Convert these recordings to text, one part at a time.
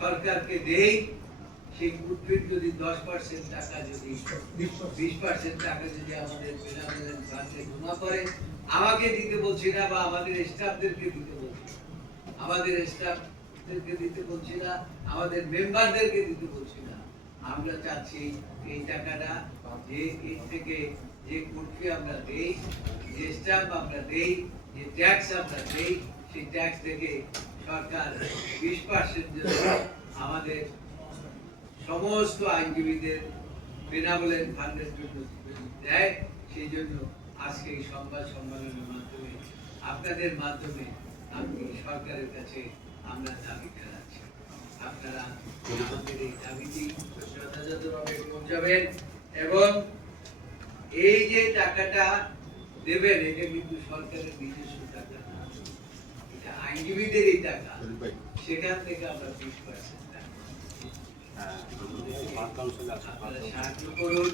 সরকারকে দেই, সেই কুটফিট যদি 10% টাকা যদি 20% টাকা যদি আমাদের বেনাবেলেন ফান্ডে জমা করে, আমাকে দিতে বলছি না বা আমাদের স্টাফদেরকে দিতে বলছি, আমাদের স্টাফদেরকে দিতে বলছি না, আমাদের মেম্বারদেরকে দিতে বলছি না। আমরা চাচ্ছি এই টাকাটা যে এর থেকে যে কুটফি আমরা দেই, যে স্ট্যাম্প আমরা দেই, যে ট্যাক্স আমরা দেই, সেই ট্যাক্স থেকে সরকার 20% আমাদের সমস্ত আইনজীবীদের বেনাবলেন ফান্ডের জন্য দেয়। সেই জন্য আজকে এই সংবাদ সম্মেলনের মাধ্যমে আপনাদের মাধ্যমে আমি সরকারের কাছে আমরা দাবি জানাচ্ছি, আপনারা আমাদের এই দাবিটি যথাযথভাবে পৌঁছাবেন এবং এই যে টাকাটা দেবেন এটা কিন্তু সরকারের নিজস্ব টাকা না, এটা আইনজীবীদেরই টাকা, সেখান থেকে আমরা 20% আপনারা সাহায্য করুন।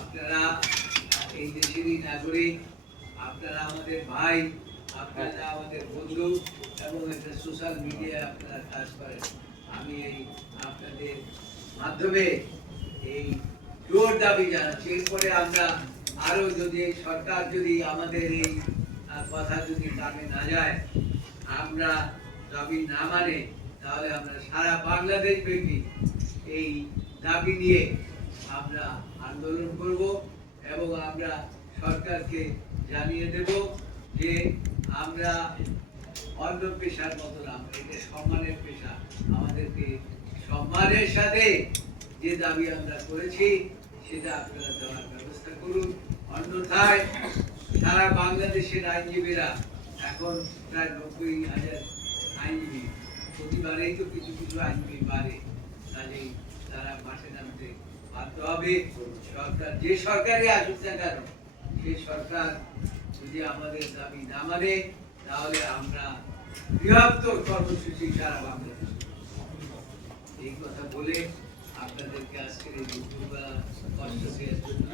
আপনারা এই দেশেরই নাগরিক, আপনারা আমাদের ভাই, আপনারা আমাদের বন্ধু এবং এটা সোশ্যাল মিডিয়ায় আপনারা কাজ করেন। আমি এই আপনাদের মাধ্যমে এই জোর দাবি জানাচ্ছি। এরপরে আমরা আরো যদি সরকার যদি আমাদের এই কথা যদি কানে না যায়, আমরা দাবি না মানে, তাহলে আমরা সারা বাংলাদেশ ব্যাপী এই দাবি নিয়ে আমরা আন্দোলন করব এবং আমরা সরকারকে জানিয়ে দেব যে আমরা অন্য পেশার মতো না, এটা সম্মানের পেশা, আমাদেরকে সম্মানের সাথে যে দাবি আমরা করেছি সেটা আপনারা দেওয়ার ব্যবস্থা করুন। অন্যথায় সারা বাংলাদেশের আইনজীবীরা এখন প্রায় 90,000 আইনজীবী, প্রতিবারেই তো কিছু কিছু আইনজীবী বাড়ে, কাজেই তারা মাঠে নামতে বাধ্য হবে। সরকার যে সরকারই আসুক না কেন, সেই সরকার যদি আমাদের দাবি না মানে, তাহলে আমরা বৃহত্তর কর্মসূচি সারা বাংলাদেশ। এই কথা বলে আপনাদেরকে আজকের এই দুপুরবেলা কষ্ট দেওয়ার জন্য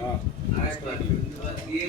আরেকবার ধন্যবাদ দিয়ে